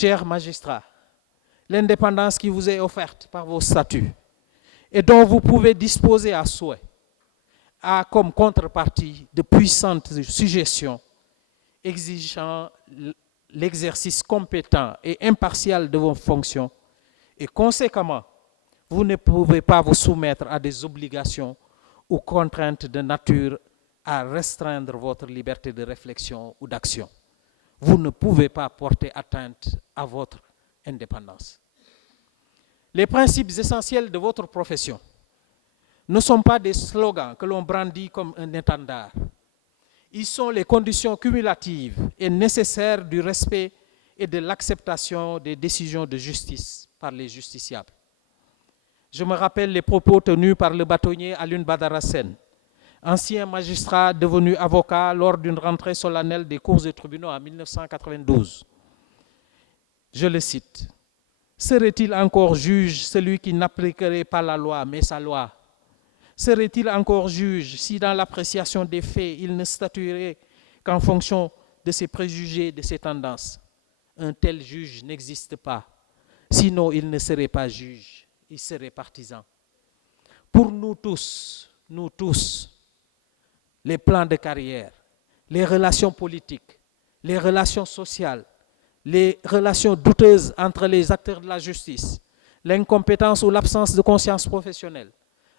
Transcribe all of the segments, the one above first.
Chers magistrats, l'indépendance qui vous est offerte par vos statuts et dont vous pouvez disposer à souhait a comme contrepartie de puissantes suggestions exigeant l'exercice compétent et impartial de vos fonctions et conséquemment, vous ne pouvez pas vous soumettre à des obligations ou contraintes de nature à restreindre votre liberté de réflexion ou d'action. Vous ne pouvez pas porter atteinte à votre indépendance. Les principes essentiels de votre profession ne sont pas des slogans que l'on brandit comme un étendard. Ils sont les conditions cumulatives et nécessaires du respect et de l'acceptation des décisions de justice par les justiciables. Je me rappelle les propos tenus par le bâtonnier Alioune Badara Sène, ancien magistrat devenu avocat lors d'une rentrée solennelle des cours et tribunaux en 1992. Je le cite. « Serait-il encore juge celui qui n'appliquerait pas la loi mais sa loi ? Serait-il encore juge si dans l'appréciation des faits, il ne statuerait qu'en fonction de ses préjugés, de ses tendances ? Un tel juge n'existe pas. Sinon, il ne serait pas juge, il serait partisan. » Pour nous tous, les plans de carrière, les relations politiques, les relations sociales, les relations douteuses entre les acteurs de la justice, l'incompétence ou l'absence de conscience professionnelle,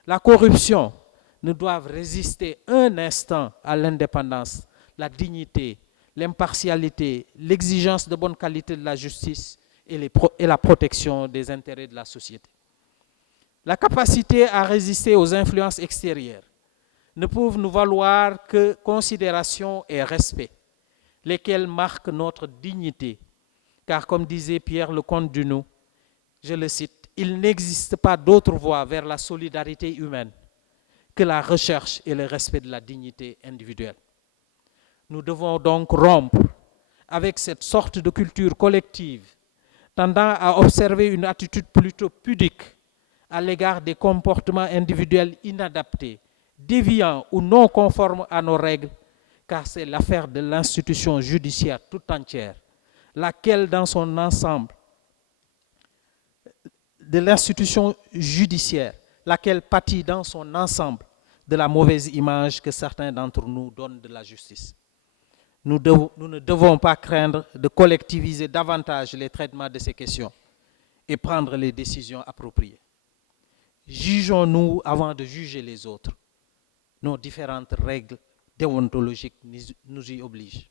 la corruption ne doivent résister un instant à l'indépendance, la dignité, l'impartialité, l'exigence de bonne qualité de la justice et la protection des intérêts de la société. La capacité à résister aux influences extérieures ne peuvent nous valoir que considération et respect, lesquels marquent notre dignité. Car comme disait Pierre Lecomte Dunou, je le cite, « Il n'existe pas d'autre voie vers la solidarité humaine que la recherche et le respect de la dignité individuelle. » Nous devons donc rompre avec cette sorte de culture collective tendant à observer une attitude plutôt pudique à l'égard des comportements individuels inadaptés, déviants ou non conformes à nos règles, car c'est l'affaire de l'institution judiciaire tout entière, laquelle dans son ensemble, de l'institution judiciaire, laquelle pâtit dans son ensemble de la mauvaise image que certains d'entre nous donnent de la justice. Nous ne devons pas craindre de collectiviser davantage les traitements de ces questions et prendre les décisions appropriées. Jugeons-nous avant de juger les autres. Nos différentes règles déontologiques nous y obligent.